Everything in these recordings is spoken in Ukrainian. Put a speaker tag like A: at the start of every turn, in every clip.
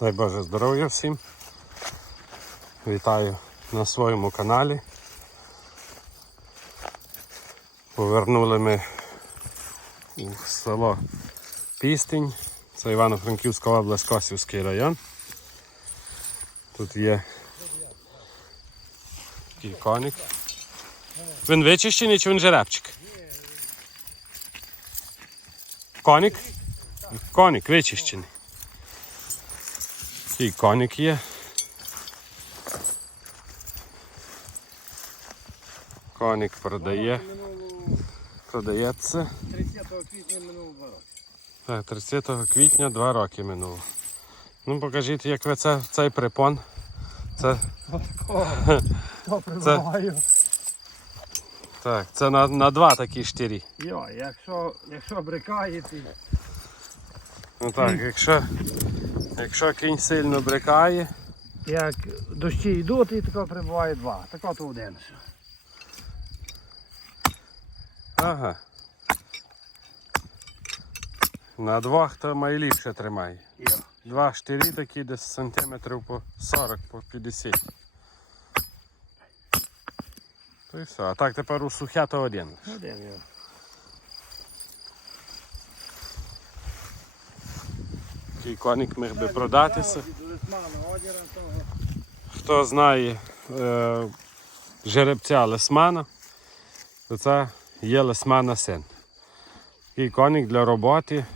A: Дай Боже здоров'я всім. Вітаю на своєму каналі. Повернули ми у село Пістень. Це Івано-Франківська область, Косівський район. Тут є такий коник. Він вичищений чи він жеребчик? Коник? Коник вичищений. Такий коник є. Коник продає. Продається.
B: 30 квітня минуло два роки.
A: Так, 30 квітня два роки минуло. Ну покажіть, як ви це, цей припон. Це,
B: прибуваю.
A: так, це на, на два такі штирі.
B: Йо, якщо, якщо брикає, то
A: Ну так, якщо, якщо кінь сильно брикає,
B: як дощі йдуть, і тако прибуває два. Тако то один.
A: ага. На двох то найліпше тримає.
B: Йо.
A: Два штирі такі десь сантиметрів по 40, по 50. То і все. А так тепер у сухя то один.
B: Один йо.
A: Такий коник міг би продатися. Хто знає е, жеребця лисмана, то це є лисмана син. Такий коник для роботи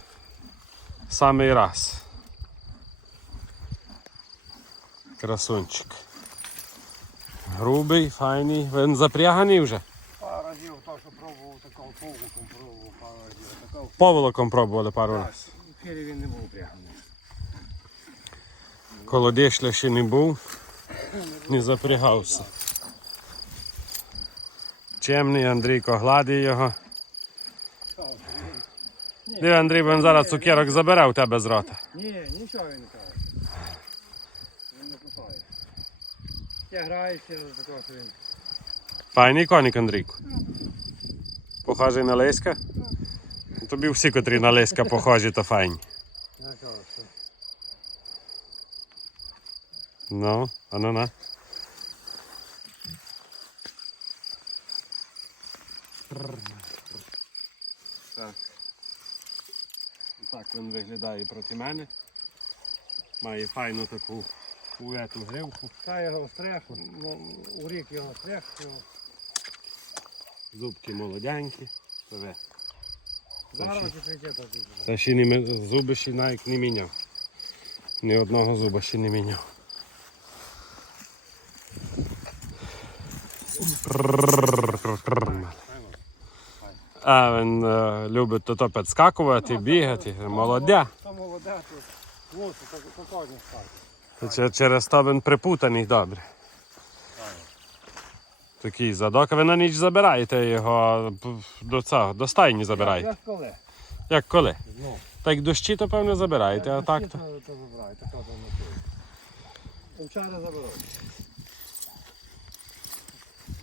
A: самий раз. Красунчик. Грубий, файний. Він запряганий вже.
B: Пару разів то, що пробував такого повуком, пробував пару разів. Такого
A: Поволоком пробували пару разів.
B: В він не був пряганий.
A: Колодишля ще не був, не запрягався. Чемний Андрійко гладить його. Диви, Андрій, бо він зараз цукерок забере у тебе з рота.
B: Ні, нічого він не каже. Він не кусає. Я граюся за того, що він.
A: Файний коник, Андрійко. Похожий на Леська? Тобі всі, котрі на Леська похожі, то файні. Ну, а ну на. Так. Так він виглядає проти мене. Має файну таку увету гривку.
B: Та його стрях, ну, у рік його стрях, то
A: Зубки молоденькі. Диви.
B: Зараз.
A: Та ще не, зуби ще навіть не міняв. Ні одного зуба ще не міняв. А він е, любить то підскакувати, бігати, молодя.
B: То молоде, то лучше, то, кожен став.
A: Через то він припутаний добре. Такий задок, а ви на ніч забираєте його до цього, до стайні забираєте.
B: Я коли?
A: Як коли?
B: Ну.
A: Так дощі, то певно забираєте, а так то.
B: То. Вчора заберу.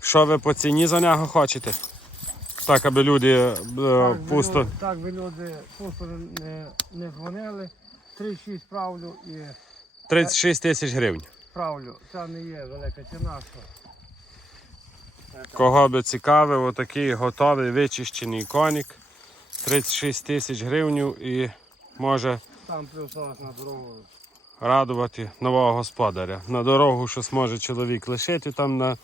A: Що ви по ціні за нього хочете? Так, аби люди е,
B: Так би
A: пусто.
B: люди- Так би люди пусто не, не дзвонили. 3-6 правлю і
A: 36 тисяч гривень.
B: правлю. Це не є велика ціна. Що...
A: Кого би цікавив, отакий готовий вичищений коник. 36 тисяч гривень і може
B: Там на дорогу.
A: радувати нового господаря. На дорогу щось може чоловік лишити там на,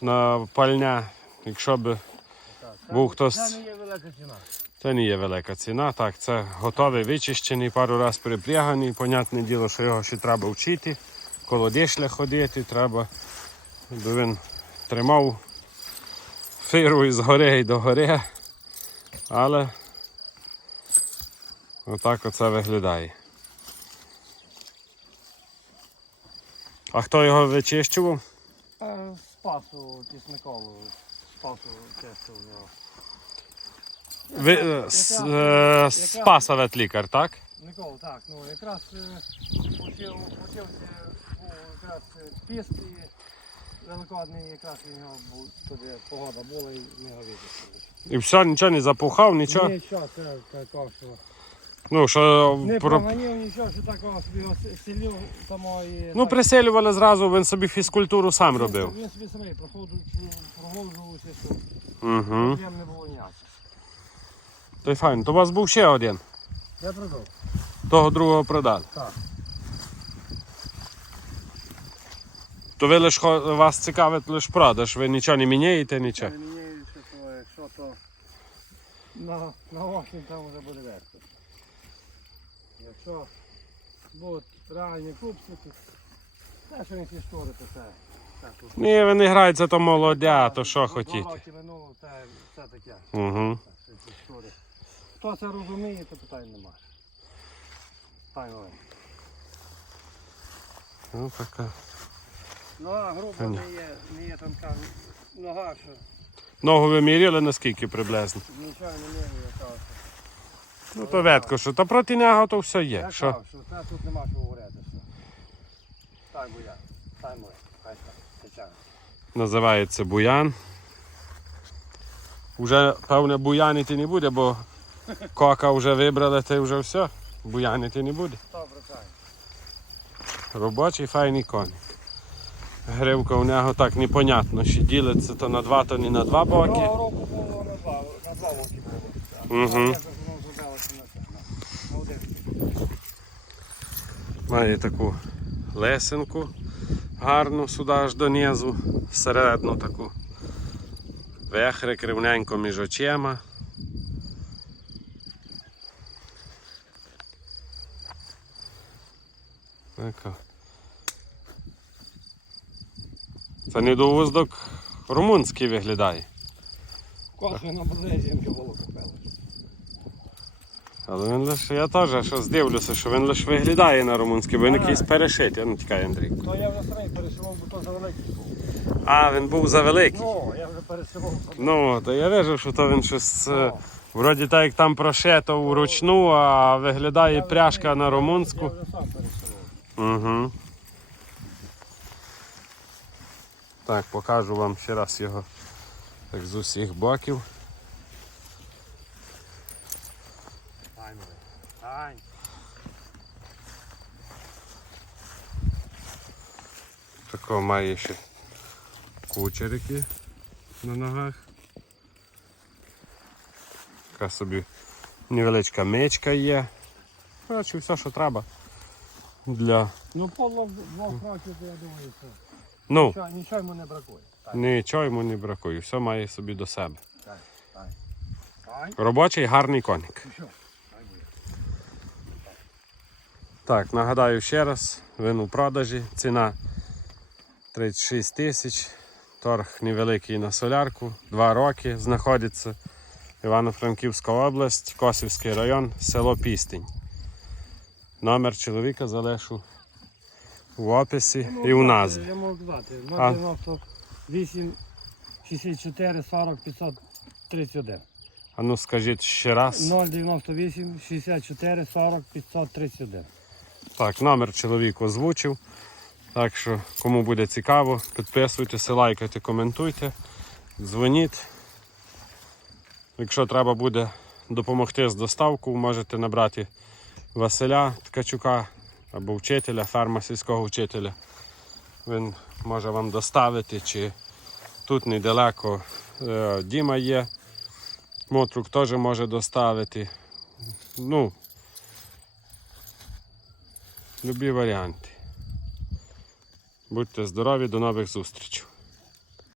A: на пальня. Якщо
B: Так,
A: Був хтось-
B: Це не є велика ціна.
A: це не є велика ціна. Так, це готовий вичищений, пару раз перепряганий. Понятне діло, що його ще треба вчити. Коло дишля ходити треба. Бо він тримав фиру із гори і до гори. Але отак оце виглядає. А хто його вичищував?
B: Е, Спасу тісникову. Спасу чистив його.
A: Ви, е, с- е, Спаса ветлікар, так?
B: Микола, так, ну якраз е, почав, почався був якраз е, піст і великодний якраз у нього був туди погода була і ми його випустили.
A: І все, нічого не запухав, нічого.
B: Нічого, це такого, що
A: Ну, що
B: Не
A: про...
B: проганів нічого, що такого собі ось селів самої.
A: Ну, приселювали зразу, він собі фізкультуру сам робив.
B: Він собі самий проходив, проголжувався, що
A: Угу.
B: проблем не було ніяких.
A: То й файно. То у вас був ще один.
B: Я продав.
A: Того другого продали.
B: Так.
A: То ви лиш хо- вас цікавить лише продаж, ви нічого не міняєте, нічого.
B: Не міняється, то якщо то на, на осінь там вже буде вести. Якщо будуть реальні купці, то те, що не ті штори, то це.
A: Ні, ви не граєте, то молодя, то що
B: Два
A: хотіте.
B: роки минуло, це, це таке.
A: Угу.
B: Штори. Хто це розуміє, то питань немає. Файно.
A: Ну, така.
B: Нога грубо не є, не є тонка. Нога, що
A: Ногу ви міряли наскільки приблизно.
B: нічого не міряє, яка.
A: Ну то ветко, що. Та проти нього то все є.
B: Я
A: Що?
B: кажу, що тут нема що говорити. Що. Так, боя. Так, моє. Хай так. Звичайно.
A: Називається буян. Уже, певне, буянити не буде, бо кока вже вибрали, то вже все. Буянити не буде.
B: Добре, так.
A: Робочий файний коник. Гривка у нього так непонятно, чи ділиться то на два, то не на два боки.
B: Того року було на два, на два було. Один.
A: Має таку лесенку гарну сюди аж донизу, середну таку. Вехрик рівненько між очима. Така. Це недоуздок румунський виглядає.
B: Кофе на Базезінка було купили.
A: Але він лише, я теж щось дивлюся, що він лише виглядає на румунський, бо він якийсь перешитий. А Ну тікай, Андрій.
B: То я вже старий пересилав, бо то за великий був.
A: А, він був завеликий.
B: Ну, я вже пересилав.
A: Ну, то я вижу, що то він щось. е,
B: Ну.
A: Вроді так як там прошито вручну, а виглядає
B: Я
A: пряжка на
B: Я
A: румунську.
B: вже сам пересилав.
A: Угу. Так, покажу вам ще раз його так з усіх боків. Такого має ще кучерики на ногах. Така собі невеличка мечка є. Коротше, все, що треба. Для.
B: Ну, поло двох років, я думаю, що
A: Ну,
B: нічого, нічого йому не бракує. Так,
A: нічого йому не бракує, все має собі до себе.
B: так, так.
A: Робочий гарний коник.
B: Ну що? Тань, моє.
A: Так, нагадаю ще раз, він у продажі. Ціна 36 тисяч. Торг невеликий на солярку, 2 роки. Знаходиться Івано-Франківська область, Косівський район, село Пістень. Номер чоловіка залишу в описі і у назві.
B: Я можу.
A: А.
B: 098 64 40 531.
A: А ну скажіть ще раз.
B: 098 64 40 531.
A: Так, номер чоловік озвучив. Так що, кому буде цікаво, підписуйтеся, лайкайте, коментуйте, дзвоніть. Якщо треба буде допомогти з доставкою, можете набрати Василя Ткачука або вчителя, ферма сільського вчителя. Він може вам доставити, чи тут недалеко е, Діма є. Мотрук теж може доставити. Ну, Любі варіанти. Будьте здорові, до нових зустрічей.